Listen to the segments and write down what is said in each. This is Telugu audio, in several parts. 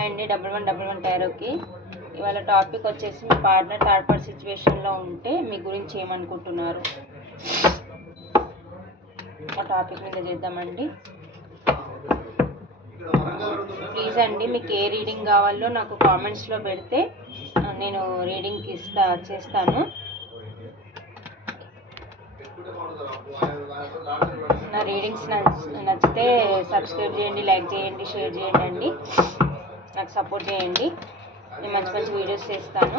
హాయ్ అండి, 1111 టారోకి. ఇవాళ టాపిక్ వచ్చేసి మీ పార్ట్నర్ థర్డ్ పార్టీ సిచ్యువేషన్లో ఉంటే మీ గురించి ఏమనుకుంటున్నారు, ఆ టాపిక్ మీద చేద్దామండి. ప్లీజ్ అండి, మీకు ఏ రీడింగ్ కావాలో నాకు కామెంట్స్లో పెడితే నేను రీడింగ్కి చేస్తాను. నా రీడింగ్స్ నచ్చితే సబ్స్క్రైబ్ చేయండి, లైక్ చేయండి, షేర్ చేయండి అండి. నాకు సపోర్ట్ చేయండి, నేను మంచి మంచి వీడియోస్ చేస్తాను.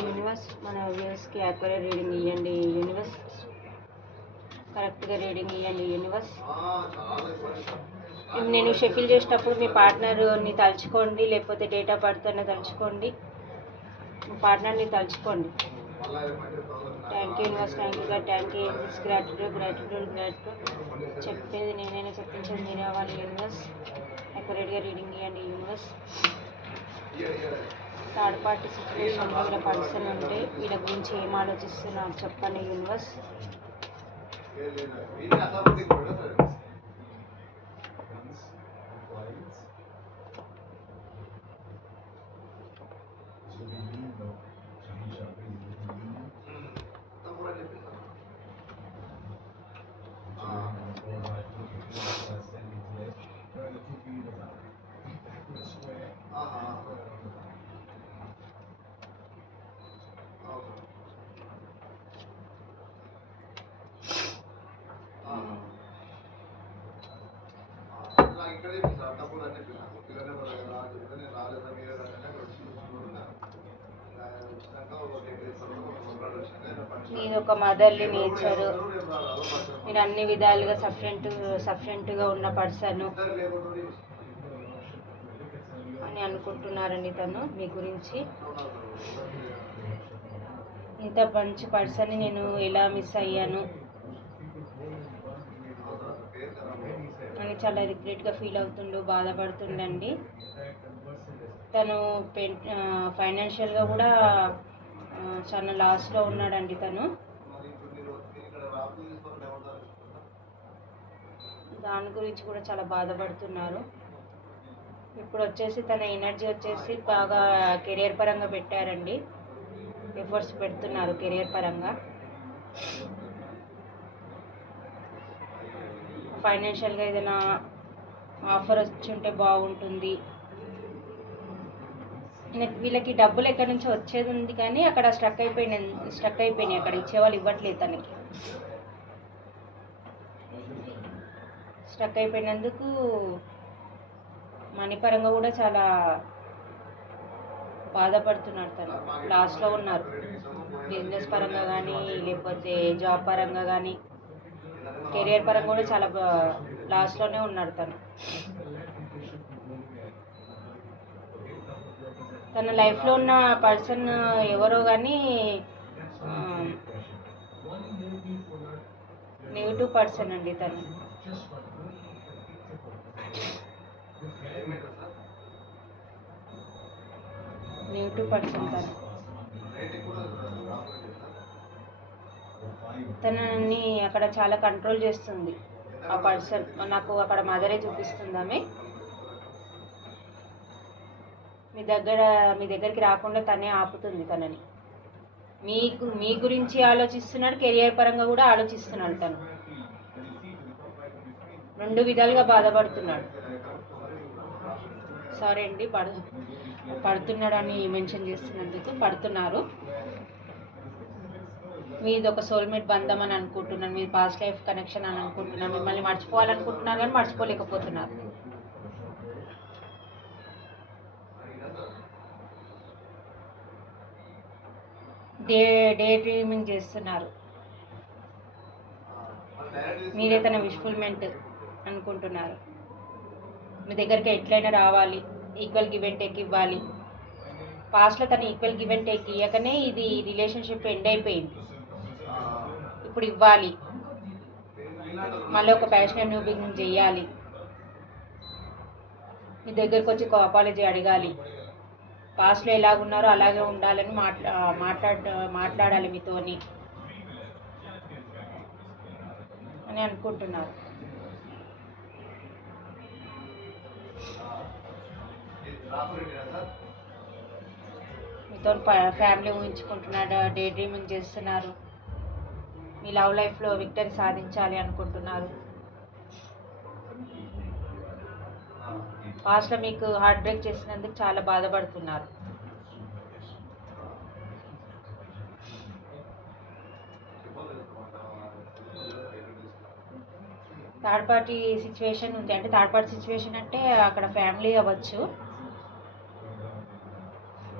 యూనివర్స్ మన వ్యూస్కి యాక్యురేట్ రీడింగ్ ఇవ్వండి యూనివర్స్, కరెక్ట్గా రీడింగ్ ఇవ్వండి యూనివర్స్. నేను షఫిల్ చేసేటప్పుడు మీ పార్ట్నర్ని తలుచుకోండి, లేకపోతే డేట్ ఆఫ్ బర్త్ అన్న తలుచుకోండి, మీ పార్ట్నర్ని తలుచుకోండి. Thank you universe, thank you God, thank you universe. Gratitude. చెప్పేది నేనైనా చెప్పించేది మీరే అవ్వాలి యూనివర్స్. యాక్యురేట్గా రీడింగ్ ఇవ్వండి యూనివర్స్. థర్డ్ పార్టీ సిచ్యువేషన్లో వీళ్ళ పర్సన్ ఉంటే వీళ్ళ గురించి ఏం ఆలోచిస్తున్నారు చెప్పండి యూనివర్స్. మీది ఒక మదర్లీ నేచరు, మీరు అన్ని విధాలుగా సఫిషియెంట్గా ఉన్న పర్సన్ అని అనుకుంటున్నారండి తను మీ గురించి. ఇంత మంచి పర్సన్ని నేను ఎలా మిస్ అయ్యాను అని చాలా రిగ్రెట్గా ఫీల్ అవుతుండు, బాధపడుతుండండి. తను ఫైనాన్షియల్గా కూడా చాలా లాస్లో ఉన్నాడండి. తను దాని గురించి కూడా చాలా బాధపడుతున్నారు. ఇప్పుడు వచ్చేసి తన ఎనర్జీ వచ్చేసి బాగా కెరియర్ పరంగా పెట్టారండి, ఎఫర్ట్స్ పెడుతున్నారు కెరియర్ పరంగా. ఫైనాన్షియల్గా ఏదైనా ఆఫర్ వచ్చి ఉంటే బాగుంటుంది. వీళ్ళకి డబ్బులు ఎక్కడి నుంచి వచ్చేది ఉంది కానీ అక్కడ స్ట్రక్ అయిపోయినాయి, అక్కడ ఇచ్చేవాళ్ళు ఇవ్వట్లేదు. తనకి స్ట్రక్ అయిపోయినందుకు మనీ పరంగా కూడా చాలా బాధపడుతున్నారు. తను లాస్ట్లో ఉన్నారు, బిజినెస్ పరంగా కానీ లేకపోతే జాబ్ పరంగా కానీ కెరియర్ పరంగా కూడా చాలా లాస్ట్లోనే ఉన్నాడు తను. తన లైఫ్లో ఉన్న పర్సన్ ఎవరో కానీ నెగిటివ్ పర్సన్ అండి తను. నెగిటివ్ పర్సన్ తనని అక్కడ చాలా కంట్రోల్ చేస్తుంది ఆ పర్సన్. నాకు అక్కడ మదరే చూపిస్తుంది ఆమె. మీ దగ్గరికి రాకుండా తనే ఆపుతుంది తనని. మీ గురించి ఆలోచిస్తున్నాడు, కెరియర్ పరంగా కూడా ఆలోచిస్తున్నాడు. తను రెండు విధాలుగా బాధపడుతున్నాడు. సారీ అండి, పడుతున్నాడు అని మెన్షన్ చేస్తున్నందుకు. పడుతున్నారు. మీది ఒక సోల్మేట్ బంధం అని అనుకుంటున్నాను, మీది పాస్ట్ లైఫ్ కనెక్షన్ అని అనుకుంటున్నాను. మిమ్మల్ని మర్చిపోవాలనుకుంటున్నారు కానీ మర్చిపోలేకపోతున్నారు. డే డ్రీమింగ్ చేస్తున్నారు. మీరే తన విష్ఫుల్మెంట్ అనుకుంటున్నారు. మీ దగ్గరికి ఎట్లయినా రావాలి, ఈక్వల్ గివ్ అండ్ టేక్ ఇవ్వాలి. పాస్ట్లో తను ఈక్వల్ గివ్ అండ్ టేక్ ఇవ్వకనే ఇది రిలేషన్షిప్ ఎండ్ అయిపోయింది. ఇప్పుడు ఇవ్వాలి, మళ్ళీ ఒక ప్యాషనెట్ న్యూ బిగినింగ్ చేయాలి. మీ దగ్గరకు వచ్చి అపాలజీ అడగాలి. పాస్ట్లో ఎలాగున్నారో అలాగే ఉండాలని మాట్లాడాలి మీతోని. అని అనుకుంటున్నారు. మీతో ఫ్యామిలీ ఊహించుకుంటున్నారు, డే డ్రీమింగ్ చేస్తున్నారు, మీ లవ్ లైఫ్లో విక్టరీ సాధించాలి అనుకుంటున్నారు. పాస్ట్లో మీకు హార్ట్ బ్రేక్ చేసినందుకు చాలా బాధపడుతున్నారు. థర్డ్ పార్టీ సిచ్యువేషన్ ఉంది. అంటే థర్డ్ పార్టీ సిచ్యువేషన్ అంటే అక్కడ ఫ్యామిలీ అవ్వచ్చు.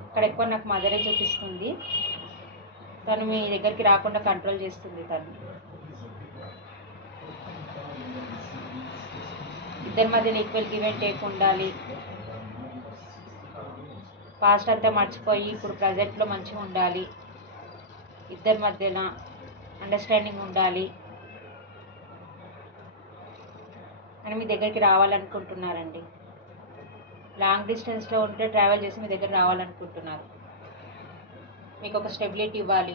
అక్కడ ఎక్కువ నాకు మదరే చూపిస్తుంది. తను మీ దగ్గరికి రాకుండా కంట్రోల్ చేస్తుంది. తను ఇద్దరి మధ్యన ఈక్వల్ గివ్ అండ్ టేక్ ఉండాలి. పాస్ట్ అంతా మర్చిపోయి ఇప్పుడు ప్రజెంట్లో మంచిగా ఉండాలి. ఇద్దరి మధ్యన అండర్స్టాండింగ్ ఉండాలి అని మీ దగ్గరికి రావాలనుకుంటున్నారండి. లాంగ్ డిస్టెన్స్లో ఉంటే ట్రావెల్ చేసి మీ దగ్గర రావాలనుకుంటున్నారు. మీకు ఒక స్టెబిలిటీ ఇవ్వాలి,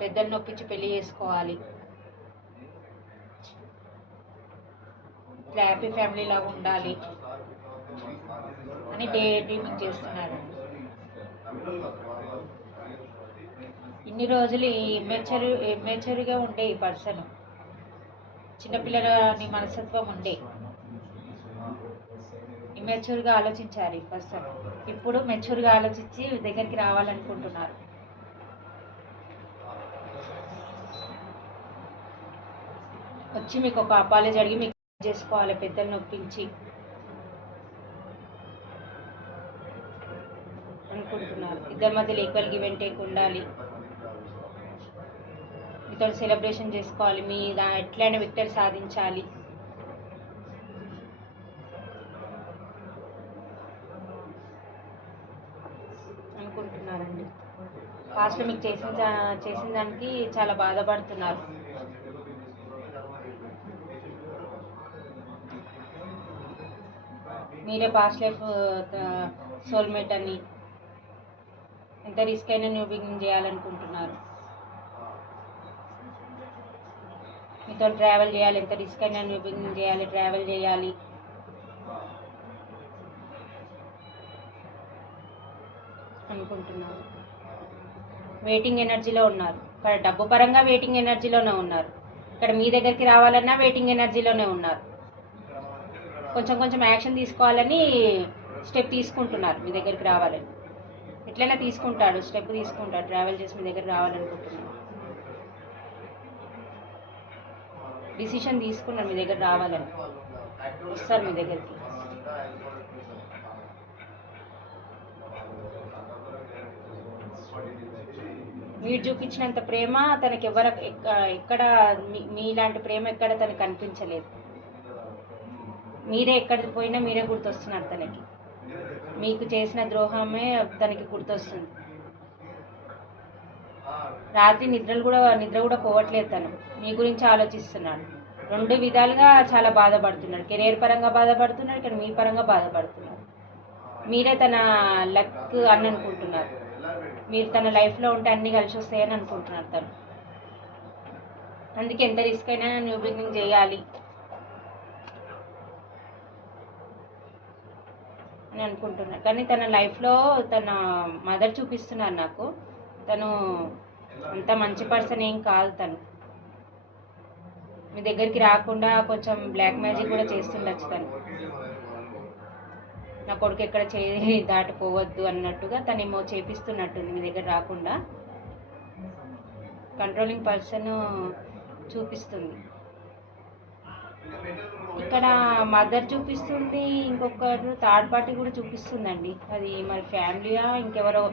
పెద్దలు నొప్పించి పెళ్లి చేసుకోవాలి, ఇట్లా హ్యాపీ ఫ్యామిలీ లాగా ఉండాలి అని డే డ్రీమింగ్ చేస్తున్నారు. ఇన్ని రోజులు ఇమ్మెచ్యూర్గా ఉండే ఈ పర్సన్, చిన్నపిల్లలని మనస్తత్వం ఉండే, ఇమ్మెచ్యూర్గా ఆలోచించారు ఈ పర్సన్. ఇప్పుడు మెచ్యూర్గా ఆలోచించి దగ్గరికి రావాలనుకుంటున్నారు. వచ్చి మీకు ఒక అపాలజీ అడిగి మీకు చేసుకోవాలి, పెద్దలు నొప్పించి అనుకుంటున్నారు. ఇద్దరి మధ్యలో ఈక్వల్ గివ్ అండ్ టేక్ ఉండాలి, మీతో సెలబ్రేషన్ చేసుకోవాలి, మీ ఎట్లయినా విక్టరీ సాధించాలి. అనుకుంటున్నారండి. పాస్ట్లో మీకు చేసిన దానికి చాలా బాధపడుతున్నారు. మీరే పాస్ట్ లైఫ్ సోల్మేట్ అని, ఎంత రిస్క్ అయినా న్యూ బిగినింగ్ చేయాలనుకుంటున్నారు. మీతో ట్రావెల్ చేయాలి, ఎంత రిస్క్ అయినా న్యూ బిగినింగ్ చేయాలి, ట్రావెల్ చేయాలి అనుకుంటున్నారు. వెయిటింగ్ ఎనర్జీలో ఉన్నారు. ఇక్కడ డబ్బు పరంగా వెయిటింగ్ ఎనర్జీలోనే ఉన్నారు. ఇక్కడ మీ దగ్గరికి రావాలన్నా వెయిటింగ్ ఎనర్జీలోనే ఉన్నారు. కొంచెం కొంచెం యాక్షన్ తీసుకోవాలని స్టెప్ తీసుకుంటున్నారు. మీ దగ్గరికి రావాలని ఎట్లయినా తీసుకుంటాడు, స్టెప్ తీసుకుంటాడు, ట్రావెల్ చేసి మీ దగ్గర రావాలనుకుంటున్నాడు. డిసిషన్ తీసుకున్నారు మీ దగ్గర రావాలని, వస్తారు మీ దగ్గరికి. మీరు చూపించినంత ప్రేమ తనకి ఎక్కడ మీలాంటి ప్రేమ ఎక్కడ తనకి కనిపించలేదు. మీరే ఎక్కడికి పోయినా మీరే గుర్తొస్తున్నారు తనకి. మీకు చేసిన ద్రోహమే తనకి గుర్తొస్తుంది. రాత్రి నిద్ర కూడా పోవట్లేదు. తను మీ గురించి ఆలోచిస్తున్నాడు. రెండు విధాలుగా చాలా బాధపడుతున్నాడు. కెరీర్ పరంగా బాధపడుతున్నాడు, ఇక్కడ మీ పరంగా బాధపడుతున్నాడు. మీరే తన లక్ అని అనుకుంటున్నారు. మీరు తన లైఫ్లో ఉంటే అన్నీ కలిసి వస్తాయని అనుకుంటున్నారు తను. అందుకే ఎంత రిస్క్ అయినా న్యూ బిగినింగ్ చేయాలి అని అనుకుంటున్నారు. కానీ తన లైఫ్లో తన మదర్ చూపిస్తున్నారు నాకు. తను అంత మంచి పర్సన్ ఏం కాదు. తను మీ దగ్గరికి రాకుండా కొంచెం బ్లాక్ మ్యాజిక్ కూడా చేస్తుండొచ్చు. తను నా కొడుకు ఎక్కడ చేయి దాటిపోవద్దు అన్నట్టుగా తనేమో చేపిస్తున్నట్టుంది మీ దగ్గర రాకుండా. కంట్రోలింగ్ పర్సన్ చూపిస్తుంది. ఇక్కడ మదర్ చూపిస్తుంది, ఇంకొకరు థర్డ్ పార్టీ కూడా చూపిస్తుందండి. అది మరి ఫ్యామిలీయా ఇంకెవరో,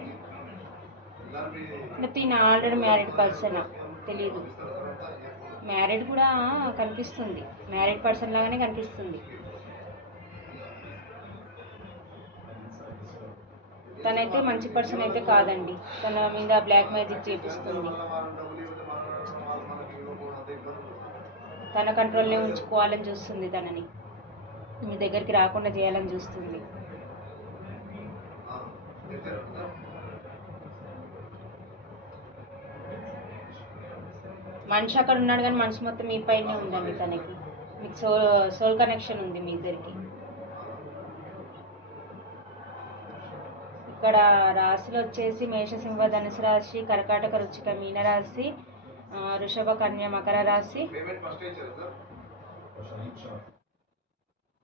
లేకపోతే ఈయన ఆల్రెడీ మ్యారీడ్ పర్సనా తెలీదు. మ్యారీడ్ కూడా కనిపిస్తుంది, మ్యారీడ్ పర్సన్ లాగానే కనిపిస్తుంది. తనైతే మంచి పర్సన్ అయితే కాదండి. తన మీద బ్లాక్ మ్యాజిక్ చేపిస్తుంది. తన కంట్రోల్నే ఉంచుకోవాలని చూస్తుంది. తనని మీ దగ్గరికి రాకుండా చేయాలని చూస్తుంది. మనిషి అక్కడ ఉన్నాడు కానీ మనసు మొత్తం మీ పైనే ఉందండి తనకి. మీకు సోల్ కనెక్షన్ ఉంది మీ ఇద్దరికి. ఇక్కడ రాశులు వచ్చేసి మేషసింహ ధనుసు రాశి, కర్కాటక వృశ్చిక మీన రాశి, వృషభ కన్య మకర రాశి,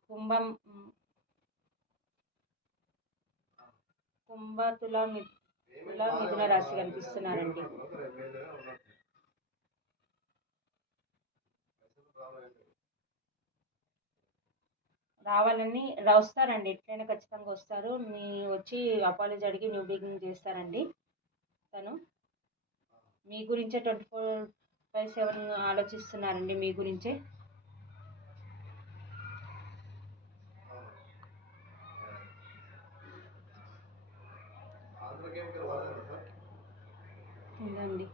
కుంభం తుల మిథున రాశి కనిపిస్తున్నారండి. రావాలని వస్తారండి, ఎట్లయినా ఖచ్చితంగా వస్తారు. వచ్చి అపాలజీ అడిగి న్యూ బిగినింగ్ చేస్తారండి. తను మీ గురించే 24/7 ఆలోచిస్తున్నారండి, మీ గురించే. ఇదండి.